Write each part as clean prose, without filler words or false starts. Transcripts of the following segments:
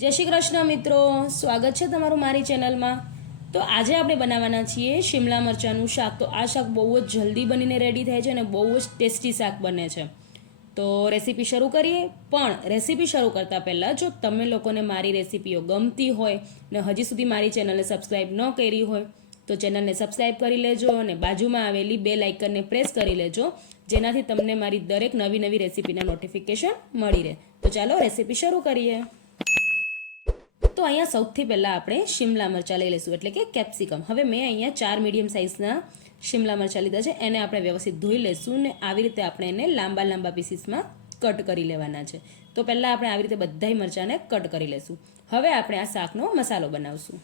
જય શ્રી કૃષ્ણ મિત્રો, સ્વાગત છે તમારું મારી ચેનલમાં। તો આજે આપણે બનાવવાના છીએ શિમલા મરચાંનું શાક। તો આ શાક બહુ જ જલ્દી બનીને રેડી થાય છે અને બહુ જ ટેસ્ટી શાક બને છે। તો રેસીપી શરૂ કરીએ। પણ રેસીપી શરૂ કરતાં પહેલાં જો તમે લોકોને મારી રેસીપીઓ ગમતી હોય ને હજી સુધી મારી ચેનલને સબસ્ક્રાઈબ ન કરી હોય તો ચેનલને સબસ્ક્રાઈબ કરી લેજો અને બાજુમાં આવેલી બેલ આઇકનને પ્રેસ કરી લેજો, જેનાથી તમને મારી દરેક નવી નવી રેસીપીના નોટિફિકેશન મળી રહે। તો ચાલો રેસીપી શરૂ કરીએ। તો અહીંયા સૌથી પહેલાં આપણે શિમલા મરચાં લઈ લઈશું, એટલે કે કેપ્સિકમ। હવે મેં અહીંયા 4 મીડિયમ સાઇઝના શિમલા મરચાં લીધા છે। એને આપણે વ્યવસ્થિત ધોઈ લઈશું ને આવી રીતે આપણે એને લાંબા લાંબા પીસીસમાં કટ કરી લેવાના છે। તો પહેલાં આપણે આવી રીતે બધાય મરચાંને કટ કરી લઈશું। હવે આપણે આ શાકનો મસાલો બનાવશું।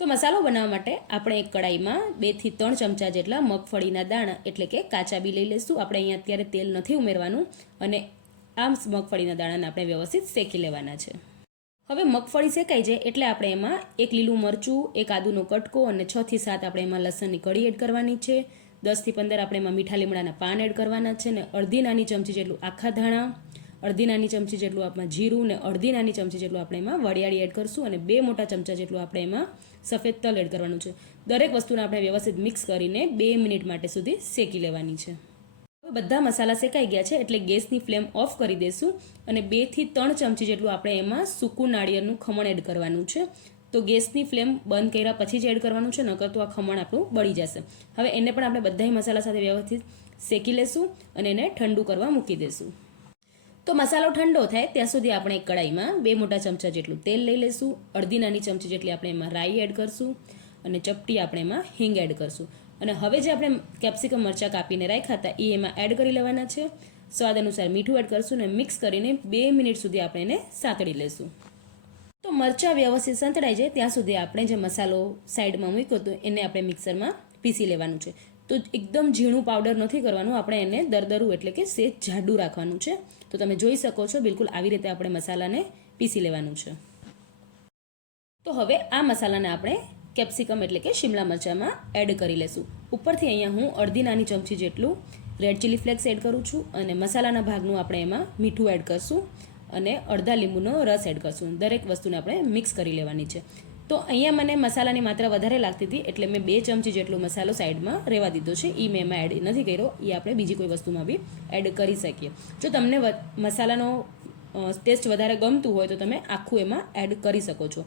તો મસાલો બનાવવા માટે આપણે એક કડાઈમાં 2 થી 3 ચમચા જેટલા મગફળીના દાણા એટલે કે કાચા બી લઈ લઈશું। આપણે અહીંયા અત્યારે તેલ નથી ઉમેરવાનું અને આ મગફળીના દાણાને આપણે વ્યવસ્થિત શેકી લેવાના છે। હવે મગફળી શેકાઈ જાય એટલે આપણે એમાં એક લીલું મરચું, એક આદુનો કટકો અને 6 થી 7 આપણે એમાં લસણની કળી એડ કરવાની છે। 10 થી 15 આપણે એમાં મીઠા લીમડાના પાન એડ કરવાના છે ને અડધી નાની ચમચી જેટલું આખા ધાણા, અડધી નાની ચમચી જેટલું આપણે જીરું ને અડધી નાની ચમચી જેટલું આપણે એમાં વરિયાળી એડ કરશું અને 2 મોટા ચમચા જેટલું આપણે એમાં સફેદ તલ એડ કરવાનું છે। દરેક વસ્તુને આપણે વ્યવસ્થિત મિક્સ કરીને 2 મિનિટ માટે સુધી શેકી લેવાની છે। બધા મસાલા શેકાઈ ગયા છે એટલે ગેસની ફ્લેમ ઓફ કરી દઈશું અને 2 થી 3 ચમચી જેટલું આપણે એમાં સૂકું નાળિયેરનું ખમણ એડ કરવાનું છે। તો ગેસની ફ્લેમ બંધ કર્યા પછી જ એડ કરવાનું છે, નકર તો આ ખમણ આપણું બળી જશે। હવે એને પણ આપણે બધા મસાલા સાથે વ્યવસ્થિત શેકી લેશું અને એને ઠંડુ કરવા મૂકી દઈશું। તો મસાલો ઠંડો થાય ત્યાં સુધી આપણે એક કડાઈમાં 2 મોટા ચમચા જેટલું તેલ લઈ લઈશું। અડધી નાની ચમચી જેટલી આપણે એમાં રાઈ એડ કરશું અને ચપટી આપણે એમાં હિંગ એડ કરશું અને હવે જે આપણે કેપ્સિકમ મરચાં કાપીને રાખ્યા હતા એ એમાં એડ કરી લેવાના છે। સ્વાદ અનુસાર મીઠું એડ કરશું અને મિક્સ કરીને 2 મિનિટ સુધી આપણે એને સાંતળી લેશું। તો મરચાં વ્યવસ્થિત સંતળાઈ જાય ત્યાં સુધી આપણે જે મસાલો સાઈડમાં મૂક્યો હતો એને આપણે મિક્સરમાં પીસી લેવાનું છે। તો એકદમ ઝીણું પાવડર નથી કરવાનું, આપણે એને દરદરું એટલે કે સેજ જાડું રાખવાનું છે। તો તમે જોઈ શકો છો બિલકુલ આવી રીતે આપણે મસાલાને પીસી લેવાનું છે। તો હવે આ મસાલાને આપણે કેપ્સિકમ એટલે કે શિમલા મરચાંમાં એડ કરી લેશું। ઉપરથી અહીંયા હું અડધી નાની ચમચી જેટલું રેડ ચીલી ફ્લેક્સ એડ કરું છું અને મસાલાના ભાગનું આપણે એમાં મીઠું એડ કરશું અને અડધા લીંબુનો રસ એડ કરશું। દરેક વસ્તુને આપણે મિક્સ કરી લેવાની છે। તો અહીંયા મને મસાલાની માત્રા વધારે લાગતી હતી એટલે મેં 2 ચમચી જેટલો મસાલો સાઈડમાં રહેવા દીધો છે, એ મેં એમાં એડ નથી કર્યો, એ આપણે બીજી કોઈ વસ્તુમાં બી એડ કરી શકીએ। જો તમને મસાલાનો ટેસ્ટ વધારે ગમતું હોય તો તમે આખું એમાં એડ કરી શકો છો।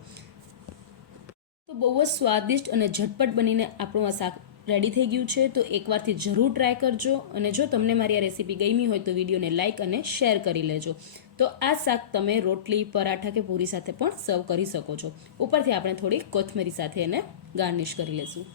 તો બહુ જ સ્વાદિષ્ટ અને ઝટપટ બનીને આપણું આ શાક રેડી થઈ ગયું છે। તો એકવારથી જરૂર ટ્રાય કરજો અને જો તમને મારી આ રેસીપી ગમી હોય તો વિડીયોને લાઇક અને શેર કરી લેજો। તો આ શાક તમે રોટલી, પરાઠા કે પૂરી સાથે પણ સર્વ કરી શકો છો। ઉપરથી આપણે થોડી કોથમરી સાથે એને ગાર્નિશ કરી લેશું।